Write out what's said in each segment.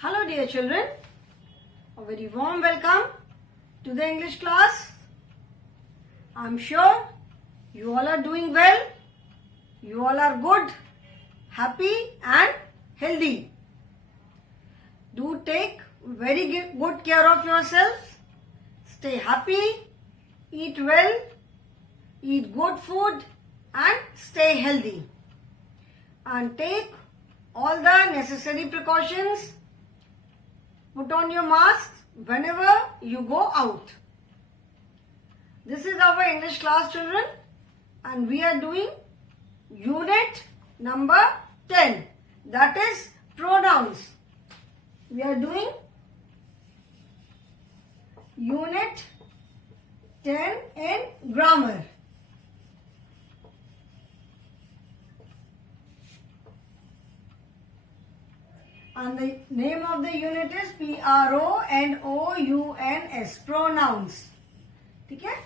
Hello dear children, a very warm welcome to the English class. I am sure you all are doing well, you all are good, happy and healthy. Do take very good care of yourselves, stay happy, eat well, eat good food and stay healthy. And take all the necessary precautions. Put on your mask whenever you go out. This is our English class, children, and we are doing unit number 10, that is pronouns. We are doing unit 10 in grammar. And the name of the unit is PRONOUNS, pronouns. Okay?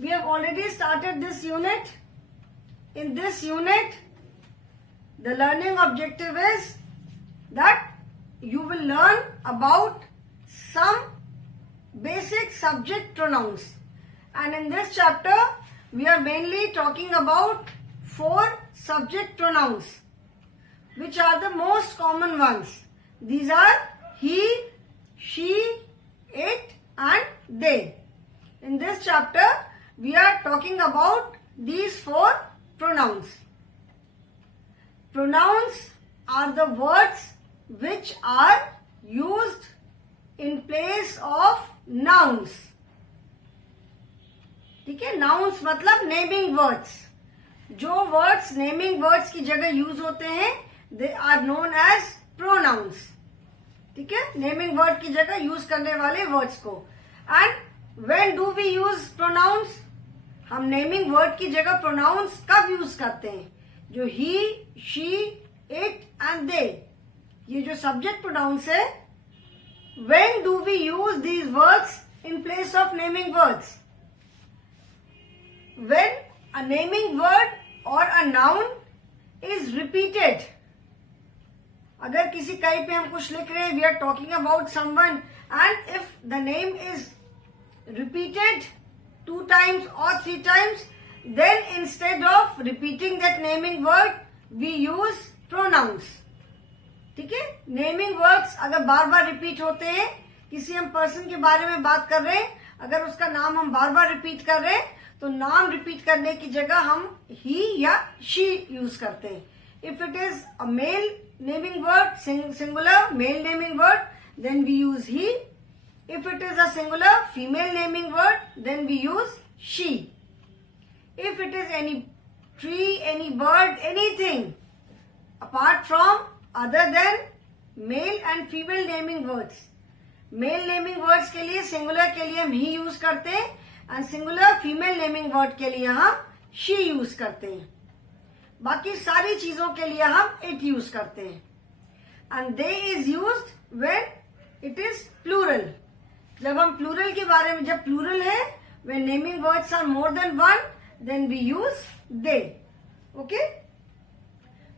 We have already started this unit. In this unit, the learning objective is that you will learn about some basic subject pronouns. And in this chapter, we are mainly talking about 4 subject pronouns, which are the most common ones. These are he, she, it and they. In this chapter, we are talking about these 4 pronouns. Pronouns are the words which are used in place of nouns. ठीक है, nouns मतलब naming words. जो words naming words की जगह use होते हैं, they are known as pronouns. ठीक है, नेमिंग वर्ड की जगह यूज करने वाले वर्ड्स को. And when do we use pronouns? हम नेमिंग वर्ड की जगह प्रोनाउंस कब यूज करते हैं? जो he, she, it and they, ये जो सब्जेक्ट प्रोनाउंस है, when do we use these words in place of naming words? When a naming word और अ नाउन इज रिपीटेड. अगर किसी कहीं पे हम कुछ लिख रहे हैं, we are talking about someone, and if the name is repeated 2 times or 3 times, then instead of repeating that naming word, we use pronouns. ठीक है, नेमिंग वर्ड्स अगर बार बार रिपीट होते हैं, किसी हम पर्सन के बारे में बात कर रहे हैं, अगर उसका नाम हम बार बार रिपीट कर रहे हैं, तो नाम रिपीट करने की जगह हम ही या शी यूज करते हैं. If it is a male naming word, singular male naming word, then we use he. If it is a singular female naming word, then we use she. If it is any tree, any bird, anything apart from other than male and female naming words, male naming words के लिए singular के लिए हम he use करते हैं, and singular female naming word के लिए हम she यूज करते हैं. बाकी सारी चीजों के लिए हम इट यूज करते हैं. And they is used when it is plural. जब हम प्लूरल के बारे में, जब प्लूरल है, when naming words are more than one, then we use they. Okay,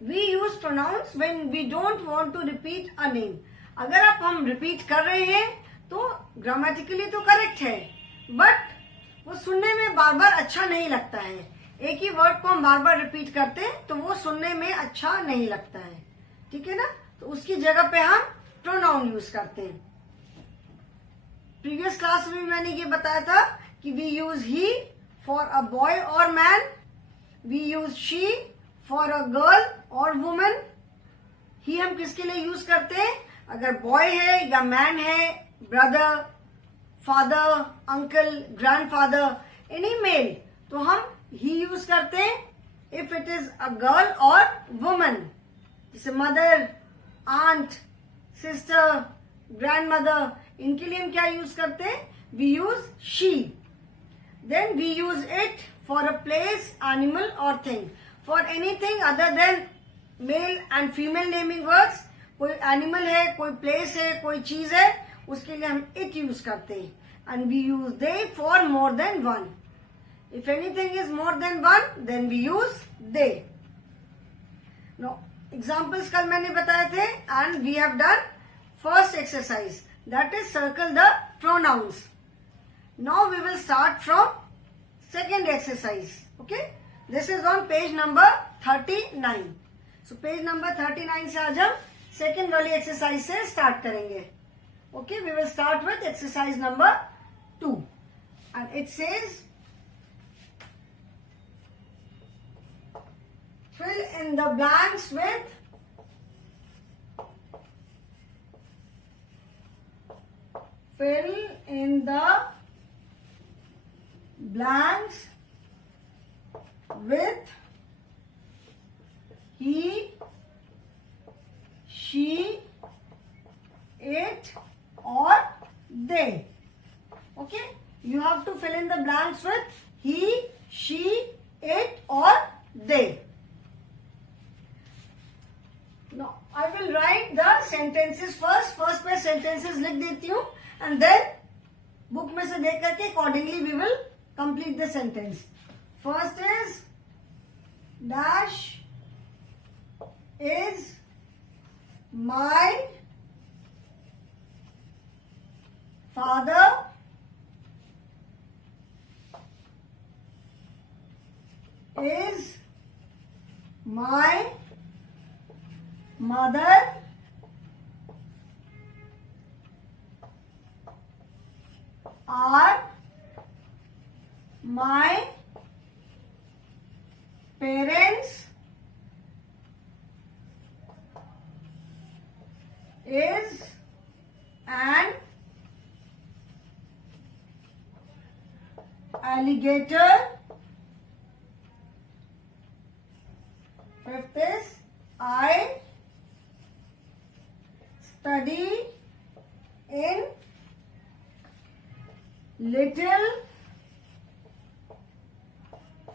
we use pronouns when we don't want to repeat a name. अगर आप हम रिपीट कर रहे हैं तो ग्रामेटिकली तो करेक्ट है, बट वो सुनने में बार बार अच्छा नहीं लगता है. एक ही वर्ड को हम बार बार रिपीट करते हैं तो वो सुनने में अच्छा नहीं लगता है. ठीक है ना, तो उसकी जगह पे हम प्रोनाउन यूज करते हैं. प्रीवियस क्लास में मैंने ये बताया था कि we use he for a boy और man, we use she for a girl और वुमन. ही हम किसके लिए यूज करते हैं? अगर बॉय है या मैन है, brother, father, uncle, grandfather, any male, तो हम ही यूज करते हैं. If it is a girl और वुमन, जैसे mother, aunt, sister, grandmother, इनके लिए हम क्या यूज करते हैं? We use she. Then we use it for a place, animal और thing. For anything other than male and female naming words, कोई एनिमल है, कोई प्लेस है, कोई चीज है, उसके लिए हम इट यूज करते हैं. And we use they for more than one. If anything is more than one, then we use they. Now, examples कल मैंने बताए थे and we have done first exercise that is circle the pronouns. Now we will start from second exercise. Okay, this is on page number 39. So page number 39 से आज हम second वाली exercise से start करेंगे. Okay, we will start with exercise number 2 and it says fill in the blanks with he, she, it or they. Okay, you have to fill in the blanks with he, she, it or they. Now I will write the sentences first. First मैं sentences लिख देती हूँ and then book में से देख करके accordingly we will complete the sentence. First is dash is my father is my mother are my parents is an alligator. Fifth is I study in Little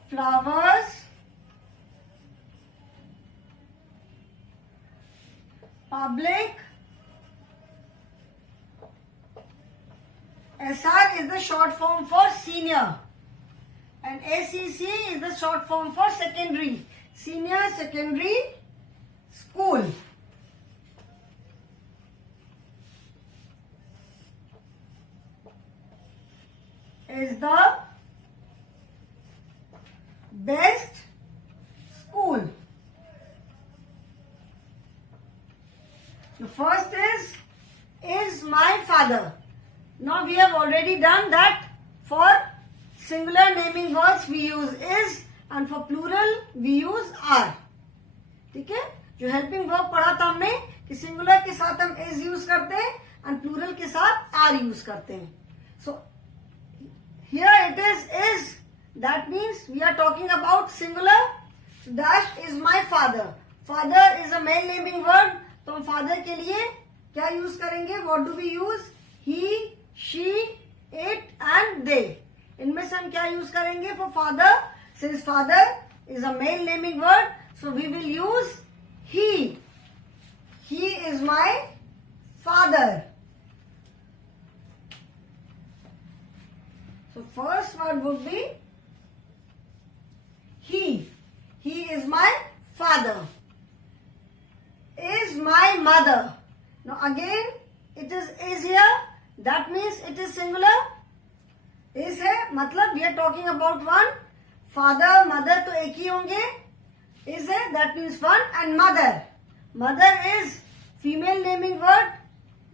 Flowers Public. SR is the short form for senior and ACC is the short form for secondary, senior secondary school. Is the best school. The first is my father. Now we have already done that. For singular naming words we use is and for plural we use are. ठीक है, जो helping verb पढ़ा था हमने कि singular के साथ हम is यूज करते हैं एंड प्लूरल के साथ are यूज करते हैं. सो here it is that means we are talking about singular. So dash is my father. Father is a male naming word. तो हम father के लिए क्या यूज करेंगे? What do we use? He, she, it and they. इनमें से हम क्या यूज करेंगे for father? Since father is a male naming word, so we will use he. He is my father. So first word would be he. He is my father. Is my mother. Now again it is here. That means it is singular. Is है मतलब we are talking about one. Father, mother तो एक ही होंगे. Is है that means one and mother. Mother is female naming word.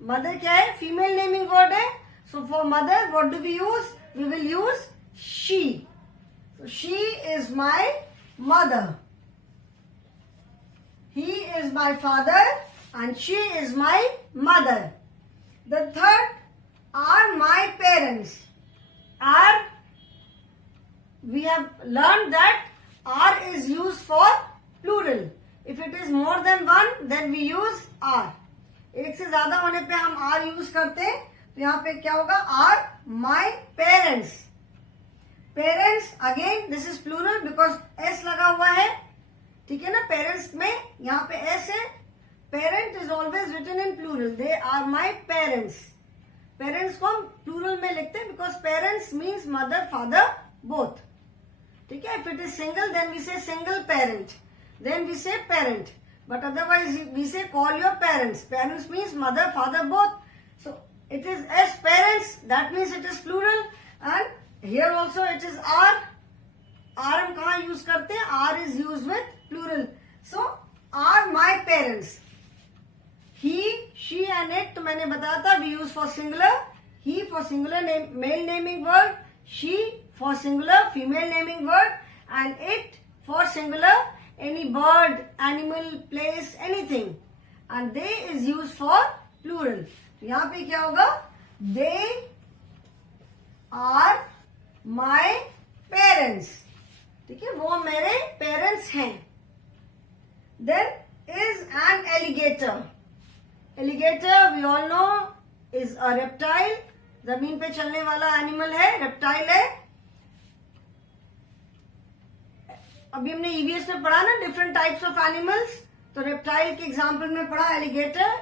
Mother क्या है? Female naming word है. So for mother what do we use? We will use she. So she is my mother. He is my father and she is my mother. The third are my parents. Are, we have learned that are is used for plural. If it is more than one then we use are. एक से ज्यादा होने पे हम are use करते हैं. तो यहाँ पे क्या होगा? Are my parents. Parents again this is plural because s लगा हुआ है. ठीक है ना? पेरेंट्स में यहाँ पे s है. Parent is always written in plural. They are my parents. Parents को हम plural में लिखते हैं because parents means mother, father, both. ठीक है? If it is single then we say single parent. Then we say parent. but otherwise we say call your parents. Parents means mother, father, both. So it is as parents, that means it is plural. And here also it is are. Are हम कहाँ use करते हैं? Are is used with plural. So are my parents. He, she and it तो मैंने बताया था we use for singular. He for singular name, male naming word. She for singular female naming word. And it for singular any bird, animal, place, anything. And they is used for plural. यहाँ पे क्या होगा? They are my parents. ठीक है, वो मेरे parents हैं. Then is an alligator. Alligator we all know is a reptile. जमीन पे चलने वाला एनिमल है, रेप्टाइल है. अभी हमने ईवीएस में पढ़ा ना डिफरेंट टाइप्स ऑफ एनिमल्स. तो रेप्टाइल के एग्जांपल में पढ़ा alligator.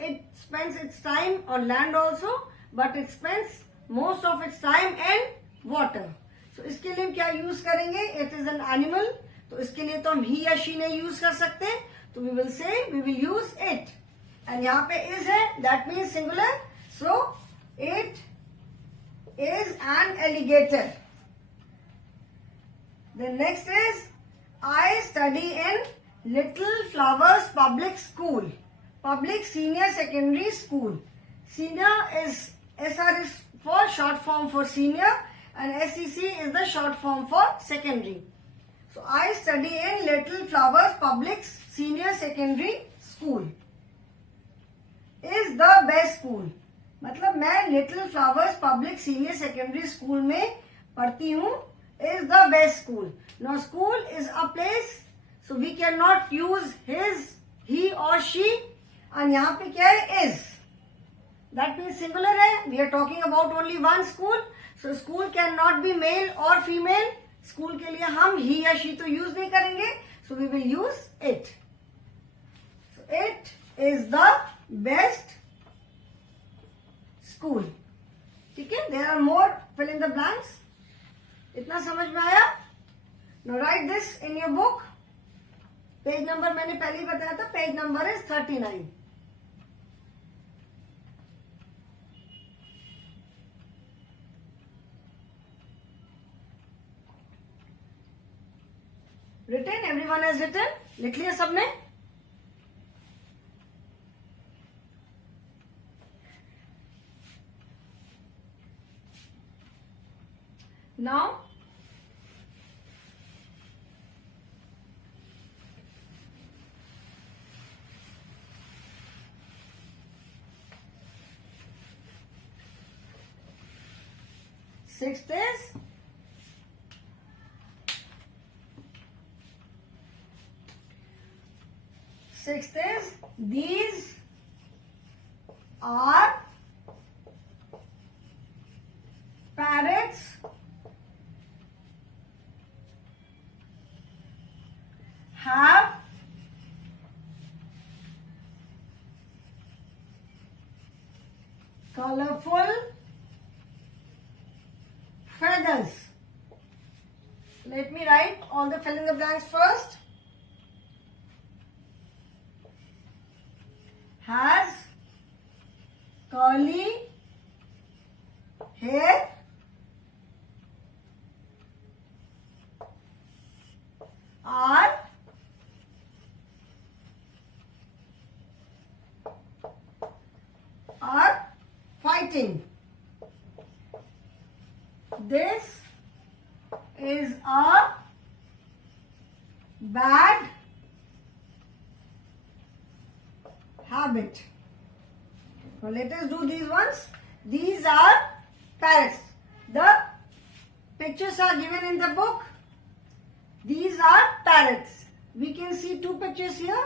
It spends it's time on land also, but it spends most of its time in water. तो इसके लिए हम क्या यूज करेंगे? It is an animal. तो इसके लिए तो हम ही या शी नहीं यूज कर सकते. तो we will say we will use it. And यहाँ पे इज है, that means singular. So it is an alligator. The next is I study in Little Flowers Public School. Public Senior Secondary School. Senior is SR is for short form for senior and SEC is the short form for secondary. So I study in Little Flowers Public Senior Secondary School. Is the best school. मतलब मैं Little Flowers Public Senior Secondary School में पढ़ती हूँ. Is the best school. Now school is a place, so we cannot use his, he or she. And यहाँ पे क्या है? Is. That means singular है. We are talking about only one school. So school cannot be male or female. School के लिए हम he या she तो use नहीं करेंगे. So we will use it. So it is the best school. ठीक है? There are more fill in the blanks. इतना समझ में आया? Now write this in your book. Page number मैंने पहले ही बताया था. Page number is 39. Written? Everyone has written? लिख लिया सबने? Now sixth is these are parrots have colorful feathers. Let me write all the fill in the blanks first. Has curly hair. Are fighting. This is a bad habit. Now let us do these ones. These are parrots. The pictures are given in the book. These are parrots. We can see two pictures here.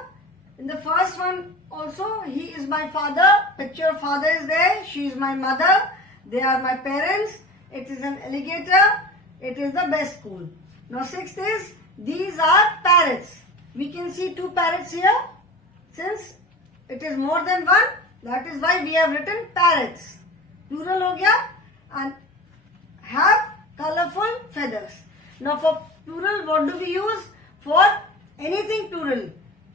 In the first one also, he is my father. Picture of father is there. She is my mother. They are my parents. It is an alligator. It is the best school. Now sixth is, these are parrots. We can see two parrots here. Since it is more than one, that is why we have written parrots. Plural हो गया. And have colorful feathers. Now for plural, what do we use? For anything plural.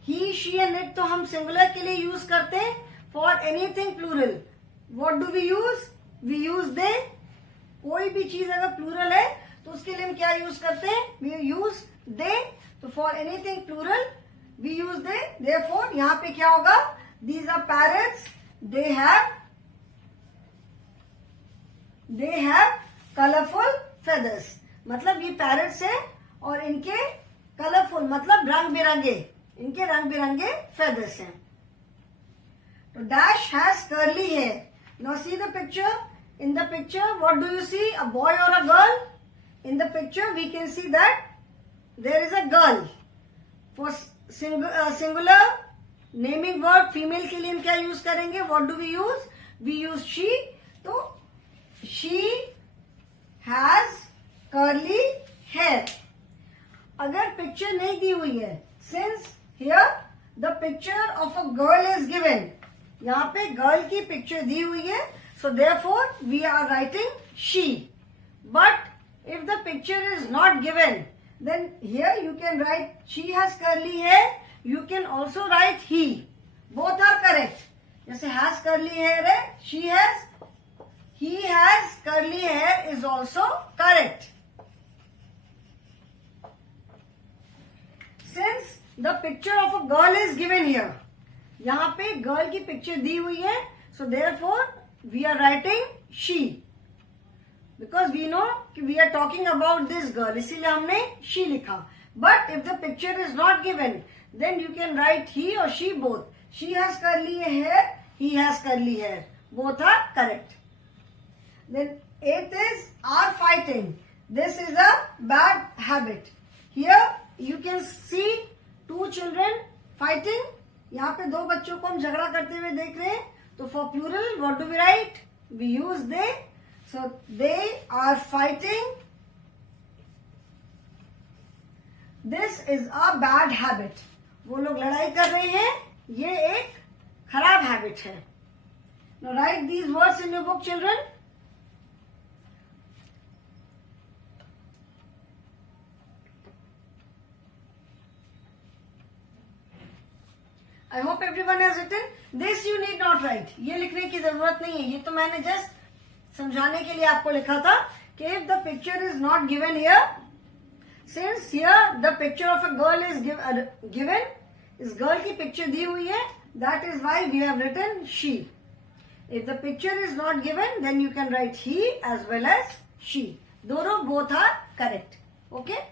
He, she and it तो हम singular के लिए use करते हैं. For anything plural what do we use they. कोई भी चीज अगर प्लूरल है तो उसके लिए हम क्या यूज करते हैं, वी यूज दे. तो for anything plural we use they. Therefore यहां पे क्या होगा, these are parrots, they have colourful feathers. मतलब ये पैरट्स है और इनके कलरफुल मतलब रंग बिरंगे, इनके रंग बिरंगे फेदर्स हैं. तो dash has curly hair. Now see the picture. In the picture, what do you see? A boy or a girl? In the picture, we can see that there is a girl. For singular naming word, female के लिए हम क्या use करेंगे? What do we use? We use she. तो she has curly hair. अगर picture नहीं दी हुई है, since here the picture of a girl is given. यहाँ पे girl की picture दी हुई है. So therefore we are writing she. But if the picture is not given, then here you can write she has curly hair. You can also write he. Both are correct. जैसे has curly hair है, she has, he has curly hair is also correct. Since the picture of a girl is given here, यहाँ पे girl की picture दी हुई है, so therefore we are writing she, because we know we are talking about this girl, इसीलिए हमने she लिखा. But if the picture is not given, then you can write he or she both. She has curly hair, he has curly hair. Both are correct. Then 8th is are fighting. This is a bad habit. Here you can see two children fighting. यहाँ पे दो बच्चों को हम झगड़ा करते हुए देख रहे हैं. So for plural, what do we write? We use they. So they are fighting. This is a bad habit. वो लोग लड़ाई कर रहे हैं. ये एक खराब हैबिट है. Now write these words in your book, children. I hope everyone has written. This you need not write. ये लिखने की जरूरत नहीं है. ये तो मैंने just समझाने के लिए आपको लिखा था कि if the picture is not given here, since here the picture of a girl is given, इस girl की picture दी हुई है, that is why we have written she. If the picture is not given, then you can write he as well as she. दोनों both are correct. Okay.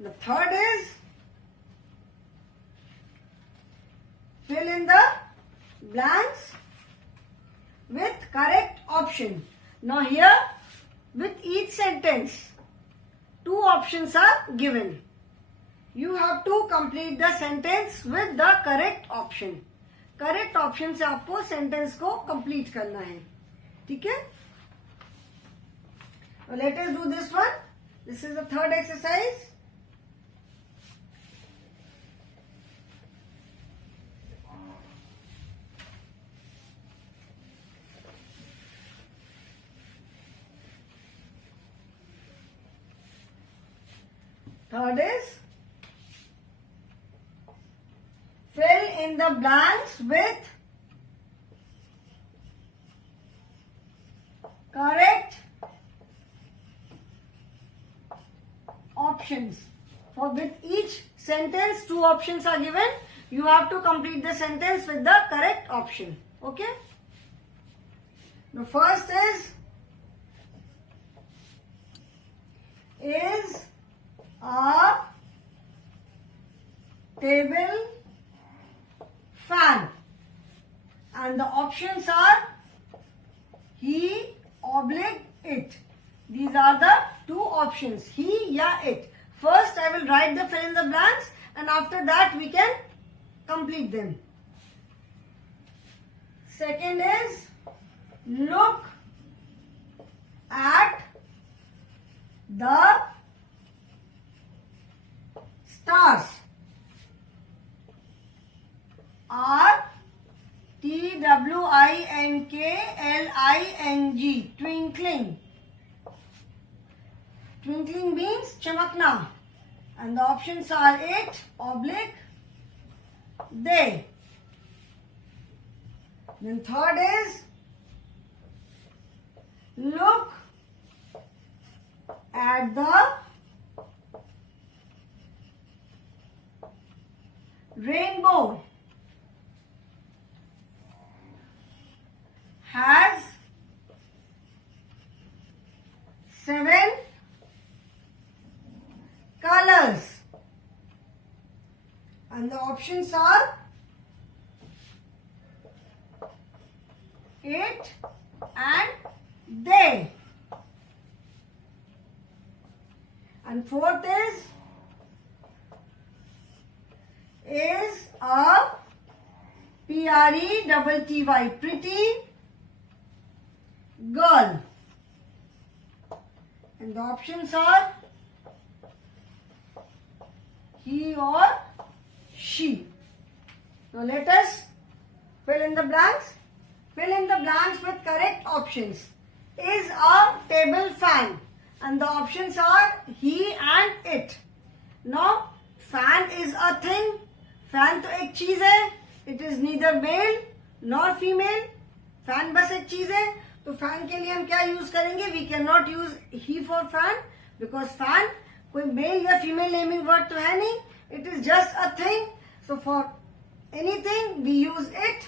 The third is fill in the blanks with correct option. Now here with each sentence, two options are given. You have to complete the sentence with the correct option. Correct option से आपको sentence को complete करना है. ठीक है? Now let us do this one. This is the third exercise. Third is fill in the blanks with correct options. For with each sentence, two options are given. You have to complete the sentence with the correct option. Okay? The first is a table fan, and the options are he oblique it. These are the two options, he ya it. First I will write the fill in the blanks, and after that we can complete them. Second is look at the stars. RTWINKLING, twinkling. Twinkling means chamakna. And the options are it, oblique, they. Then third is look at the rainbow has 7 colors. And the options are it and they. And fourth is a pretty, pretty girl. And the options are he or she. Now let us fill in the blanks. Fill in the blanks with correct options. Is a table fan. And the options are he and it. Now fan is a thing. Fan तो एक चीज है. It is neither male nor female. Fan बस एक चीज है. तो fan के लिए हम क्या यूज करेंगे? We can not use he for fan because fan कोई मेल या फीमेल नेमिंग वर्ड तो है नहीं. It is just a thing. So for anything we use it.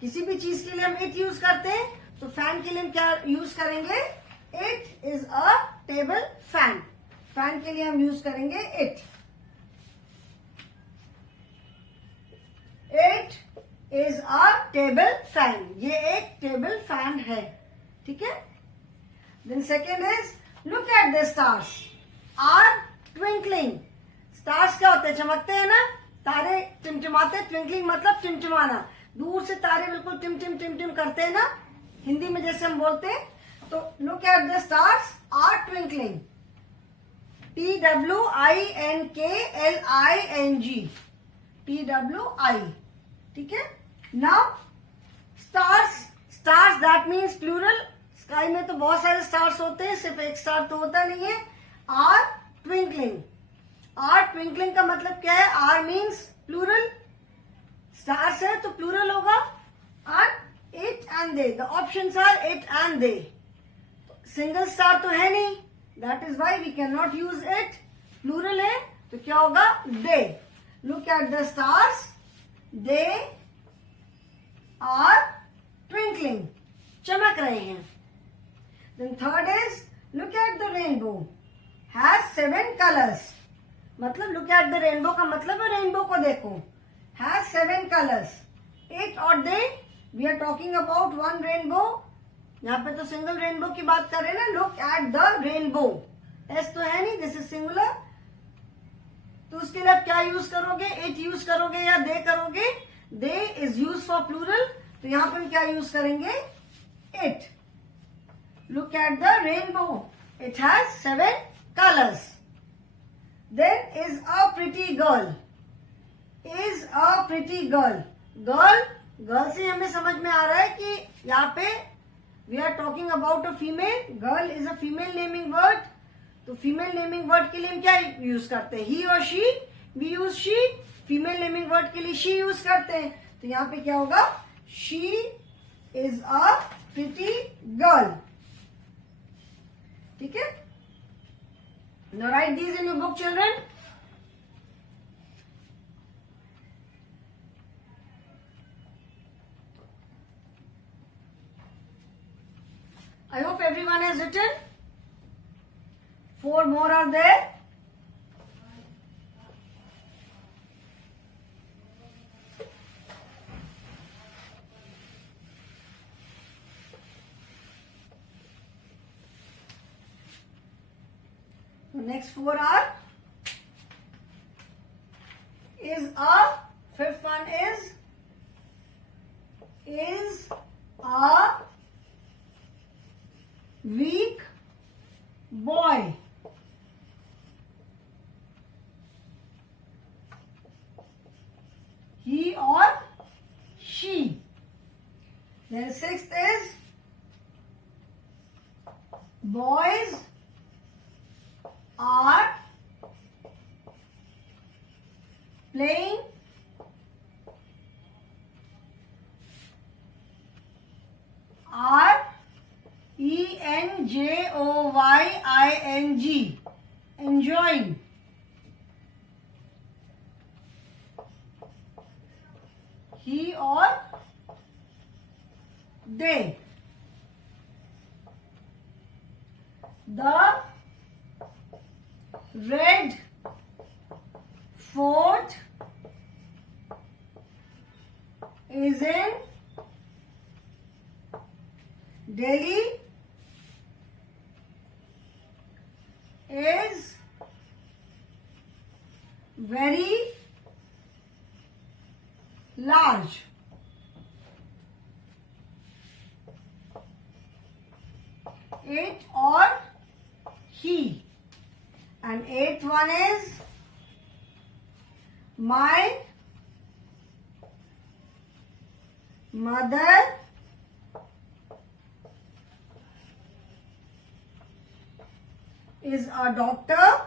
किसी भी चीज के लिए हम इट यूज करते हैं. तो फैन के लिए हम क्या यूज करेंगे? It is a table fan. Fan के लिए हम यूज करेंगे it. It is a table fan. ये एक टेबल फैन है. ठीक है. Then second is look at the stars are twinkling. Stars क्या होते हैं? चमकते हैं ना. तारे टिमटिमाते. ट्विंकलिंग मतलब टिमटिमाना. दूर से तारे बिल्कुल टिम टिम टिम टिम करते हैं ना. हिंदी में जैसे हम बोलते हैं. तो look at the stars are twinkling. TWINKLING. TWI. ठीक है. Now stars. Stars that means plural. Sky में तो बहुत सारे स्टार्स होते हैं. सिर्फ एक स्टार तो होता नहीं है. Are twinkling. आर ट्विंकलिंग का मतलब क्या है? Are means plural. स्टार्स है तो प्लूरल होगा. और it and they. The options are it and they. Single star तो है नहीं. That is why we can not use it. Plural है तो क्या होगा? They. Look at the stars. They are twinkling. चमक रहे हैं. Then third is look at the rainbow has 7 colours. मतलब लुक एट द रेनबो का मतलब है रेनबो को देखो. Has 7 colours. इट और they. We are talking about one rainbow. यहाँ पे तो सिंगल रेनबो की बात कर रहे हैं ना. Look at the rainbow. S तो है नहीं. This is singular. तो उसके लिए आप क्या यूज करोगे? इट यूज करोगे या दे करोगे? They is use for plural. तो यहां पर हम क्या यूज करेंगे? It. Look at the rainbow. It has 7 colours. Then is a pretty girl. Is a pretty girl. Girl. Girl से हमें समझ में आ रहा है कि यहाँ पे we are talking about a female. Girl is a female naming word. तो फीमेल नेमिंग वर्ड के लिए हम क्या यूज करते हैं? ही और she. We use she. Female naming word के लिए शी यूज करते हैं. तो यहां पे क्या होगा? She is a pretty girl. ठीक है. Now right these in your book children. I hope everyone has written. 4 more are there. The next 4 are a. Fifth one is a weak boy. He or she. Then sixth is boys are playing, enjoying, enjoying. He or they. The Red Fort is in Delhi, is very large. It or he. And eighth one is my mother is a doctor,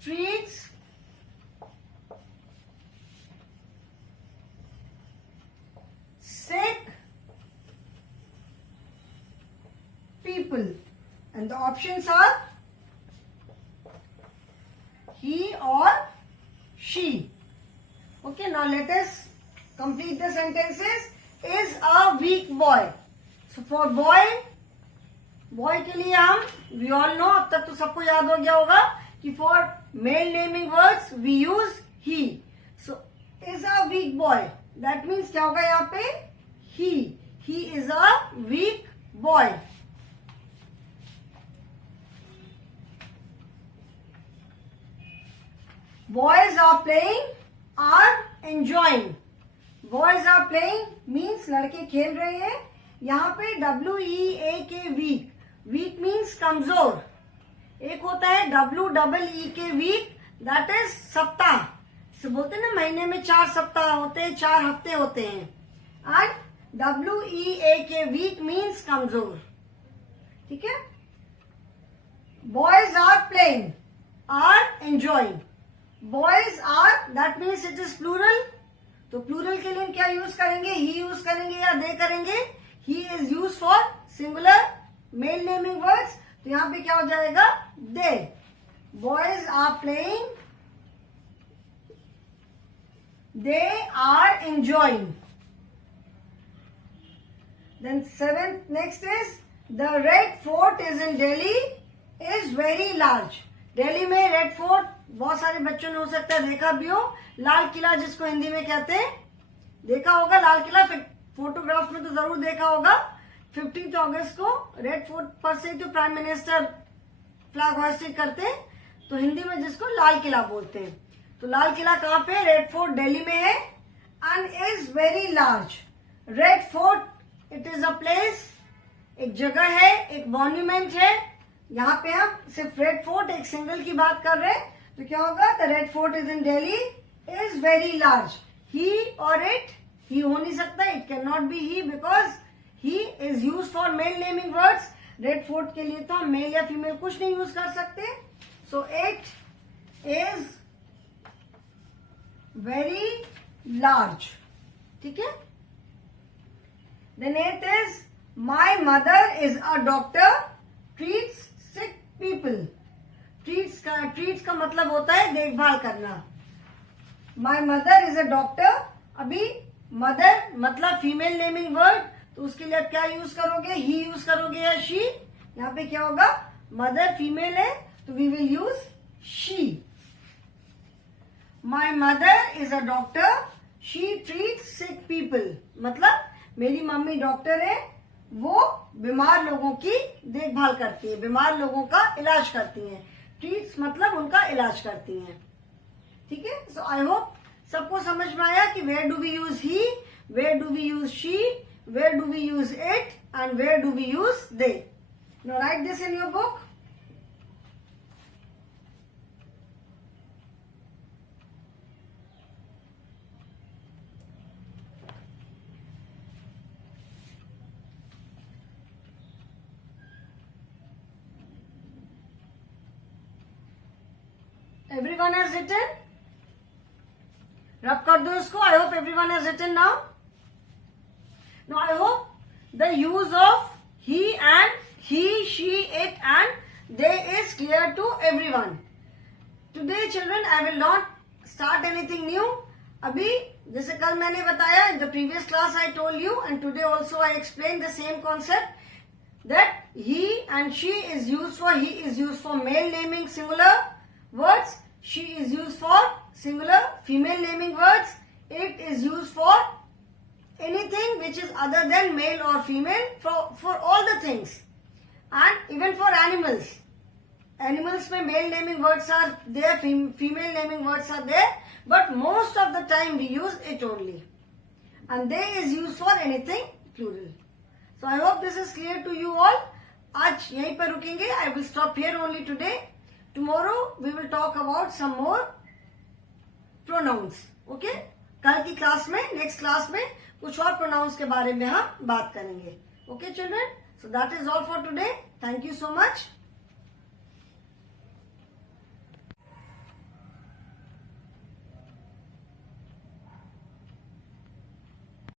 treats sick people. And the options are he or she. Okay, now let us complete the sentences. Is a weak boy. So for boy, boy के लिए हम we all know, अब तक तो सबको याद हो गया होगा कि for male naming words we use he. So is a weak boy, that means क्या होगा यहाँ पे, he is a weak boy. Boys are playing, are enjoying. Boys are playing means लड़के खेल रहे हैं. यहाँ पे WEAK वीक, वीक मीन्स कमजोर. एक होता है WEEK वीक, दैट इज सप्ताह. से बोलते हैं ना महीने में 4 सप्ताह होते हैं, 4 हफ्ते होते हैं. एंड WEAK वीक मीन्स कमजोर. ठीक है. Boys are playing, are enjoying. Boys are, that means it is plural. तो प्लूरल के लिए क्या यूज करेंगे, ही यूज करेंगे या दे करेंगे. He is use for singular male naming words, तो यहां पे क्या हो जाएगा, they. Boys are playing, they are enjoying. Then seventh next is the red fort is in Delhi, is very large. Delhi में रेड फोर्ट बहुत सारे बच्चों ने हो सकता है देखा भी हो. लाल किला जिसको हिंदी में कहते हैं, देखा होगा लाल किला, फोटोग्राफ में तो जरूर देखा होगा. 15 अगस्त को रेड फोर्ट पर से जो प्राइम मिनिस्टर फ्लैग होस्टिंग करते हैं, तो हिंदी में जिसको लाल किला बोलते हैं. तो लाल किला कहाँ पे, रेड फोर्ट दिल्ली में है. And is very large. Red fort it is a place, एक जगह है, एक मॉन्यूमेंट है. यहाँ पे हम सिर्फ रेड फोर्ट एक सिंगल की बात कर रहे हैं, तो क्या होगा, the red fort is in Delhi, is very large. He और इट, ही हो नहीं सकता, it can not be he, because he is use for male naming words. Red fort के लिए तो हम मेल या फीमेल कुछ नहीं यूज कर सकते. So it is very large. ठीक है. Then eight is my mother is a doctor, treats sick people. Treats का मतलब होता है देखभाल करना. My mother is a doctor. अभी मदर मतलब फीमेल नेमिंग वर्ड, तो उसके लिए आप क्या यूज करोगे, ही यूज करोगे या शी. यहाँ पे क्या होगा, मदर फीमेल है तो we will use she. My mother is a doctor, she treat sick people. मतलब मेरी मम्मी डॉक्टर है, वो बीमार लोगों की देखभाल करती है, बीमार लोगों का इलाज करती हैं. ट्रीट्स मतलब उनका इलाज करती हैं. ठीक है. सो आई होप सबको समझ में आया कि where do we use he, where do we use she, where do we use it, and where do we use they. Now write this in your book. Everyone has written? रब कर दो इसको. I hope everyone has written now. Now I hope the use of he and he, she, it and they is clear to everyone. Today children I will not start anything new. अभी जैसे कल मैंने बताया, in the previous class I told you and today also I explained the same concept that he and she is used for, he is used for male naming singular words, she is used for singular female naming words, it is used for anything which is other than male or female, for all the things, and even for animals. Animals में male naming words are there, female naming words are there, but most of the time we use it only, and they is used for anything plural. So I hope this is clear to you all. आज यहीं पर रुकेंगे. I will stop here only today. Tomorrow we will talk about some more pronouns. Okay? कल की class में, next class में कुछ और प्रोनाउंस के बारे में हम बात करेंगे. Okay children? So that is all for today. Thank you so much.